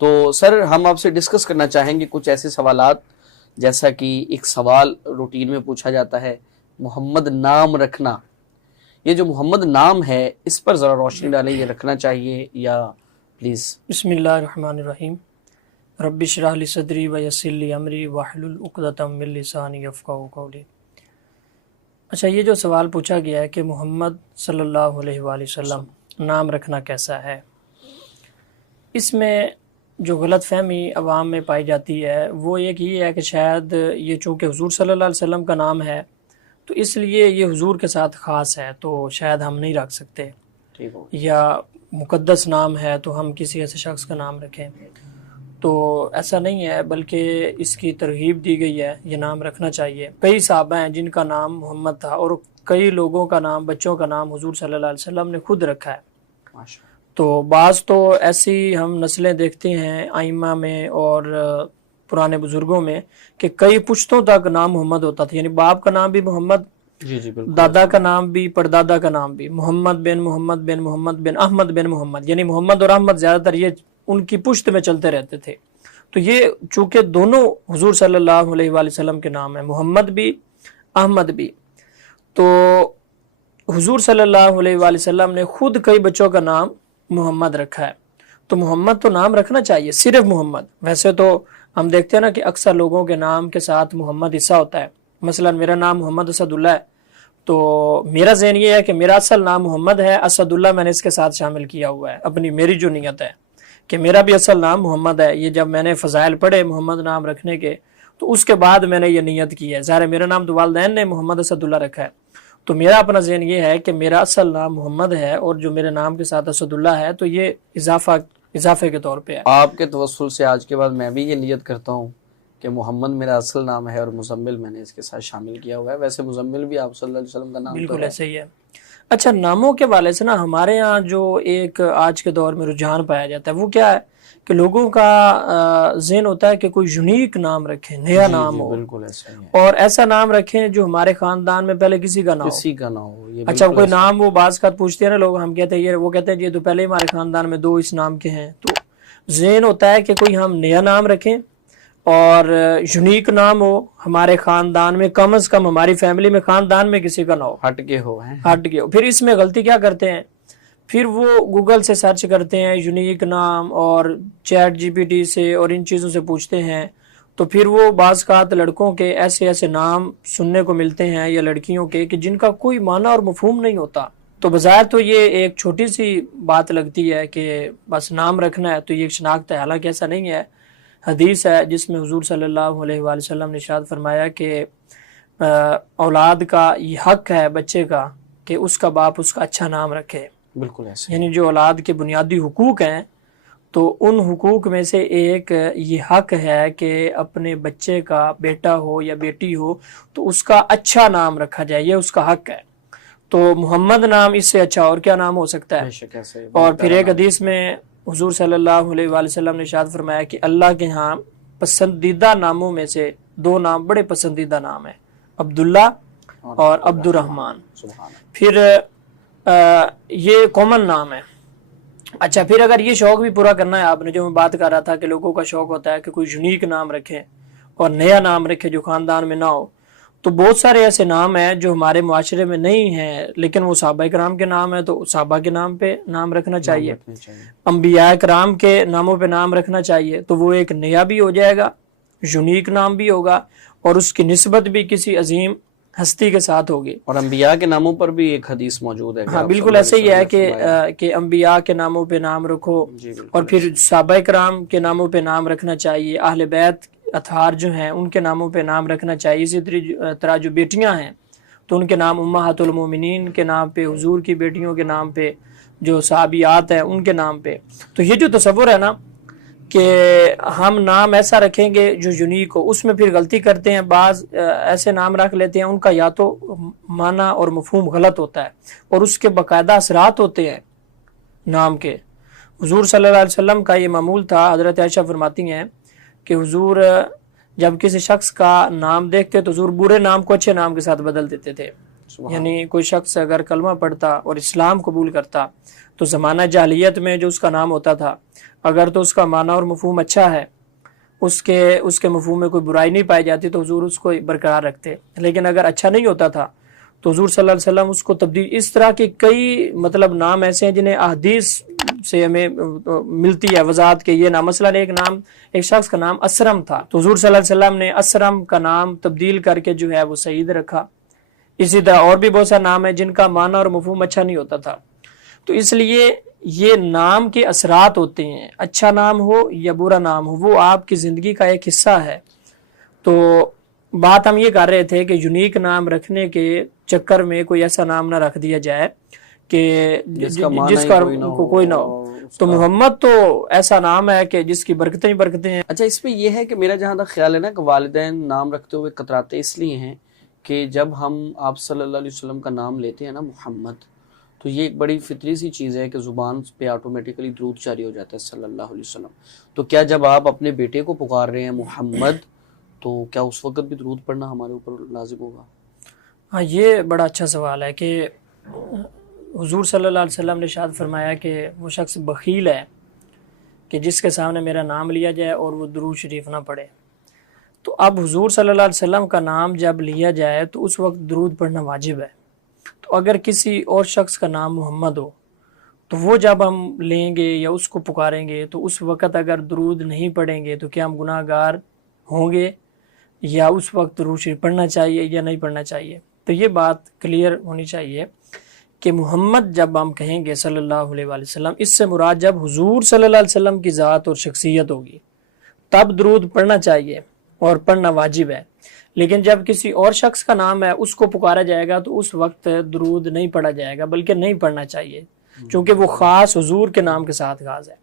تو سر ہم آپ سے ڈسکس کرنا چاہیں گے کچھ ایسے سوالات، جیسا کہ ایک سوال روٹین میں پوچھا جاتا ہے، محمد نام رکھنا، یہ جو محمد نام ہے اس پر ذرا روشنی ڈالیں، یہ رکھنا چاہیے یا پلیز؟ بسم اللہ الرحمن الرحیم، رب اشرح لی صدری ویسر لی امری واحلل عقدۃ من لسانی یفقہوا قولی۔ اچھا، یہ جو سوال پوچھا گیا ہے کہ محمد صلی اللہ علیہ وآلہ وسلم نام رکھنا کیسا ہے، اس میں جو غلط فہمی عوام میں پائی جاتی ہے وہ ایک یہ ہے کہ شاید یہ چونکہ حضور صلی اللہ علیہ وسلم کا نام ہے تو اس لیے یہ حضور کے ساتھ خاص ہے تو شاید ہم نہیں رکھ سکتے، یا مقدس نام ہے تو ہم کسی ایسے شخص کا نام رکھیں، تو ایسا نہیں ہے، بلکہ اس کی ترغیب دی گئی ہے، یہ نام رکھنا چاہیے۔ کئی صحابہ ہیں جن کا نام محمد تھا اور کئی لوگوں کا نام، بچوں کا نام حضور صلی اللہ علیہ وسلم نے خود رکھا ہے۔ تو بعض تو ایسی ہم نسلیں دیکھتے ہیں ائمہ میں اور پرانے بزرگوں میں کہ کئی پشتوں تک نام محمد ہوتا تھا، یعنی باپ کا نام بھی محمد، دادا کا نام بھی، پردادا کا نام بھی، محمد بن محمد بن محمد بن احمد بن محمد، یعنی محمد اور احمد زیادہ تر یہ ان کی پشت میں چلتے رہتے تھے۔ تو یہ چونکہ دونوں حضور صلی اللہ علیہ وآلہ وسلم کے نام ہیں، محمد بھی احمد بھی، تو حضور صلی اللہ علیہ وآلہ وسلم نے خود کئی بچوں کا نام محمد رکھا ہے، تو محمد تو نام رکھنا چاہیے، صرف محمد۔ ویسے تو ہم دیکھتے ہیں نا کہ اکثر لوگوں کے نام کے ساتھ محمد حصہ ہوتا ہے، مثلا میرا نام محمد اسد اللہ ہے تو میرا ذہن یہ ہے کہ میرا اصل نام محمد ہے، اسد اللہ میں نے اس کے ساتھ شامل کیا ہوا ہے، اپنی میری جو نیت ہے کہ میرا بھی اصل نام محمد ہے۔ یہ جب میں نے فضائل پڑھے محمد نام رکھنے کے تو اس کے بعد میں نے یہ نیت کی ہے، ظاہر میرا نام تو والدین نے محمد اسد اللہ رکھا ہے، تو میرا اپنا ذہن یہ ہے کہ میرا اصل نام محمد ہے اور جو میرے نام کے ساتھ اسد اللہ ہے تو یہ اضافے کے طور پہ ہے۔ آپ کے توسل سے آج کے بعد میں بھی یہ نیت کرتا ہوں کہ محمد میرا اصل نام ہے اور مزمل میں نے اس کے ساتھ شامل کیا ہوا ہے۔ ویسے مزمل بھی آپ صلی اللہ علیہ وسلم کا نام بالکل ایسے ہی ہے۔ اچھا، ناموں کے والے سے نا ہمارے ہاں جو ایک آج کے دور میں رجحان پایا جاتا ہے وہ کیا ہے کہ لوگوں کا ذہن ہوتا ہے کہ کوئی یونیک نام رکھیں، نیا نام ہو، بالکل ایسا ہی ہے، اور ایسا نام رکھیں جو ہمارے خاندان میں پہلے کسی کا نہ ہو۔ اچھا، کوئی نام وہ بعض کا پوچھتے ہیں نا لوگ، ہم کہتے ہیں وہ کہتے ہیں یہ تو پہلے ہی ہمارے خاندان میں 2 اس نام کے ہیں، تو ذہن ہوتا ہے کہ کوئی ہم نیا نام رکھیں اور یونیک نام ہو ہمارے خاندان میں، کم از کم ہماری فیملی میں، خاندان میں کسی کا نہ ہو، ہٹ کے ہو۔ پھر اس میں غلطی کیا کرتے ہیں، پھر وہ گوگل سے سرچ کرتے ہیں یونیک نام اور چیٹ جی پی ٹی سے اور ان چیزوں سے پوچھتے ہیں، تو پھر وہ بعض اوقات لڑکوں کے ایسے نام سننے کو ملتے ہیں یا لڑکیوں کے کہ جن کا کوئی معنی اور مفہوم نہیں ہوتا۔ تو بظاہر تو یہ ایک چھوٹی سی بات لگتی ہے کہ بس نام رکھنا ہے تو یہ ایک شناخت ہے، حالانکہ ایسا نہیں ہے۔ حدیث ہے جس میں حضور صلی اللہ علیہ وآلہ وسلم نے ارشاد فرمایا کہ اولاد کا یہ حق ہے بچے کا کہ اس کا باپ اس کا اچھا نام رکھے، بالکل ایسے، یعنی جو اولاد کے بنیادی حقوق ہیں تو ان حقوق میں سے ایک یہ حق ہے کہ اپنے بچے کا بیٹا ہو یا بیٹی ہو تو اس کا اچھا نام رکھا جائے، یہ اس کا حق ہے۔ تو محمد نام اس سے اچھا اور کیا نام ہو سکتا ہے؟ اور پھر ایک حدیث میں حضور صلی اللہ علیہ وآلہ وسلم نے ارشاد فرمایا کہ اللہ کے ہاں پسندیدہ ناموں میں سے 2 نام بڑے پسندیدہ نام ہیں، عبداللہ اور عبد الرحمن۔ پھر یہ کامن نام ہے۔ اچھا، پھر اگر یہ شوق بھی پورا کرنا ہے آپ نے، جو میں بات کر رہا تھا کہ لوگوں کا شوق ہوتا ہے کہ کوئی یونیک نام رکھے اور نیا نام رکھے جو خاندان میں نہ ہو، تو بہت سارے ایسے نام ہیں جو ہمارے معاشرے میں نہیں ہیں لیکن وہ صحابہ کرام کے نام ہیں، تو صحابہ کے نام پہ نام رکھنا چاہیے، انبیاء کرام کے ناموں پہ نام رکھنا چاہیے، تو وہ ایک نیا بھی ہو جائے گا، یونیک نام بھی ہوگا اور اس کی نسبت بھی کسی عظیم ہستی کے ساتھ ہوگی۔ اور انبیاء کے ناموں پر بھی ایک حدیث موجود ہے۔ ہاں بالکل ایسے ہی ہے کہ انبیاء کے ناموں پہ نام رکھو، اور پھر صحابہ کرام کے ناموں پہ نام رکھنا چاہیے، اہل بیت اطہار جو ہیں ان کے ناموں پہ نام رکھنا چاہیے۔ اسی طرح جو بیٹیاں ہیں تو ان کے نام امہات المومنین کے نام پہ، حضور کی بیٹیوں کے نام پہ، جو صحابیات ہیں ان کے نام پہ۔ تو یہ جو تصور ہے نا کہ ہم نام ایسا رکھیں گے جو یونیک ہو، اس میں پھر غلطی کرتے ہیں، بعض ایسے نام رکھ لیتے ہیں ان کا یا تو معنی اور مفہوم غلط ہوتا ہے اور اس کے باقاعدہ اثرات ہوتے ہیں نام کے۔ حضور صلی اللہ علیہ وسلم کا یہ معمول تھا، حضرت عائشہ فرماتی ہیں کہ حضور جب کسی شخص کا نام دیکھتے تو حضور برے نام کو اچھے نام کے ساتھ بدل دیتے تھے، یعنی کوئی شخص اگر کلمہ پڑھتا اور اسلام قبول کرتا تو زمانہ جاہلیت میں جو اس کا نام ہوتا تھا، اگر تو اس کا معنی اور مفہوم اچھا ہے، اس کے مفہوم میں کوئی برائی نہیں پائی جاتی، تو حضور اس کو برقرار رکھتے. لیکن اگر اچھا نہیں ہوتا تھا تو حضور صلی اللہ علیہ وسلم اس کو تبدیل. اس طرح کے کئی نام ایسے ہیں جنہیں احادیث سے ہمیں ملتی ہے وضاحت کہ یہ نام. مثلا ایک شخص کا نام اسرم تھا، تو حضور صلی اللہ علیہ وسلم نے اسرم کا نام تبدیل کر کے جو ہے وہ سعید رکھا. اسی طرح اور بھی بہت سارے نام ہیں جن کا معنی اور مفہوم اچھا نہیں ہوتا تھا. تو اس لیے یہ نام کے اثرات ہوتے ہیں، اچھا نام ہو یا برا نام ہو، وہ آپ کی زندگی کا ایک حصہ ہے. تو بات ہم یہ کر رہے تھے کہ یونیک نام رکھنے کے چکر میں کوئی ایسا نام نہ رکھ دیا جائے کہ جس کا کوئی نہ ہو. تو محمد تو ایسا نام ہے کہ جس کی برکتیں ہی برکتیں ہیں. اچھا، اس پہ یہ ہے کہ میرا جہاں تک خیال ہے نا کہ والدین نام رکھتے ہوئے کتراتے اس لیے ہیں کہ جب ہم آپ صلی اللہ علیہ وسلم کا نام لیتے ہیں نا محمد، تو یہ ایک بڑی فطری سی چیز ہے کہ زبان پہ آٹومیٹکلی درود جاری ہو جاتا ہے صلی اللہ علیہ وسلم. تو کیا جب آپ اپنے بیٹے کو پکار رہے ہیں محمد، تو کیا اس وقت بھی درود پڑھنا ہمارے اوپر لازم ہوگا؟ ہاں، یہ بڑا اچھا سوال ہے کہ حضور صلی اللہ علیہ وسلم نے ارشاد فرمایا کہ وہ شخص بخیل ہے کہ جس کے سامنے میرا نام لیا جائے اور وہ درود شریف نہ پڑھے. تو اب حضور صلی اللہ علیہ وسلم کا نام جب لیا جائے تو اس وقت درود پڑھنا واجب ہے. تو اگر کسی اور شخص کا نام محمد ہو تو وہ جب ہم لیں گے یا اس کو پکاریں گے تو اس وقت اگر درود نہیں پڑھیں گے تو کیا ہم گناہ گار ہوں گے، یا اس وقت درود شریف پڑھنا چاہیے یا نہیں پڑھنا چاہیے؟ تو یہ بات کلیئر ہونی چاہیے کہ محمد جب ہم کہیں گے صلی اللہ علیہ وآلہ وسلم، اس سے مراد جب حضور صلی اللہ علیہ وسلم کی ذات اور شخصیت ہوگی تب درود پڑھنا چاہیے اور پڑھنا واجب ہے. لیکن جب کسی اور شخص کا نام ہے اس کو پکارا جائے گا تو اس وقت درود نہیں پڑھا جائے گا، بلکہ نہیں پڑھنا چاہیے، چونکہ وہ خاص حضور کے نام کے ساتھ خاص ہے.